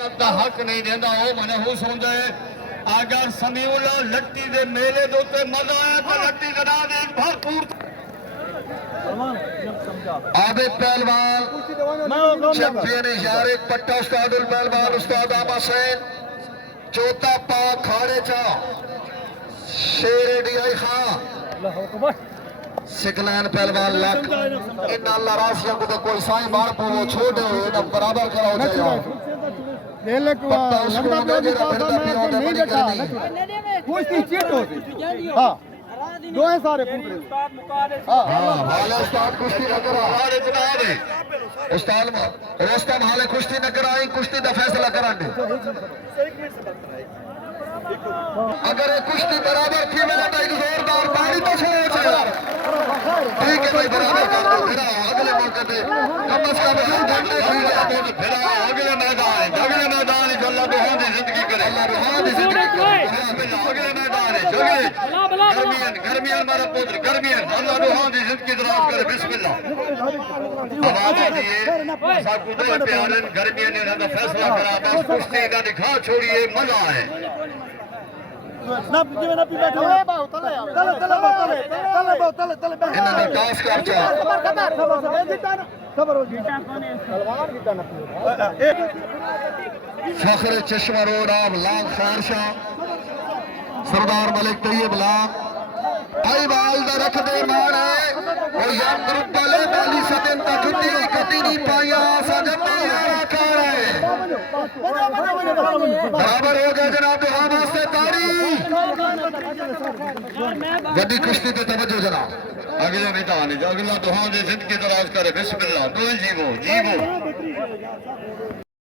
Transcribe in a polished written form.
دا حق نہیں دینا وہ منحوس ہوندے اگر سمیولا لٹی دے میلے دوتے مزہ آیا تو لٹی جنا دے ایک بھرپور عابد پہلوان چیمپئن یار ایک پٹا استاد الپہلوان استاد آبا سین چوتا پا کھاڑے چا شیر ڈی آئی خان سکلین پہلوان لک ان اللہ راسیہ کو تو کوئی سائیں بار پو وہ چھوڑے انہا برابر کراؤ جائے پٹا اس کو میں جیرا پھرتا پیوں نے بڑی کرنی کشتی چیٹ ہوتی ہاں دو ہیں سارے پوٹرے حالہ استاد کشتی نہ کرا حالہ جناب استاد رستم حالہ کشتی نہ کرائیں کشتی دا فیصلہ کرانڈے اگر کشتی برابر تھی میں تو ایک زوردار باری تو چھوڑے چھوڑے ٹھیک ہے بھائی برابر کر دو پھرا اگلے موقع پہ کم از کم پھرا اگلے میدان اللہ بہان دی زندگی کرے اللہ بہان دی زندگی کرے اگلے میدان ہے جگہ گرمیان مارا پوتر گرمیان اللہ بہان دی زندگی دراز کرے بسم اللہ آواز دیئے ساکو دے پیارن گرمیان نے رہا فیصلہ کرا بس کشتی نہ دکھا چھوڑیے مزہ ہے انہوں نے ٹاس کر چاہ فخر چشمہ روڈ آب لانگ خارشہ سردار ملک طیب لانگ آئی بال دا رکھ دے مارے اور یام گروپ بالے بالی سدن تا جتی کتی نہیں پایا آسا جمعی آرہ کارے برابر ہو گئے جناب دوہان آستے تاری جدی کشتی تے توجہ جناب اگلے میدان اگلا دوہان دے زندگی دراز کرے بسم اللہ دو جیبو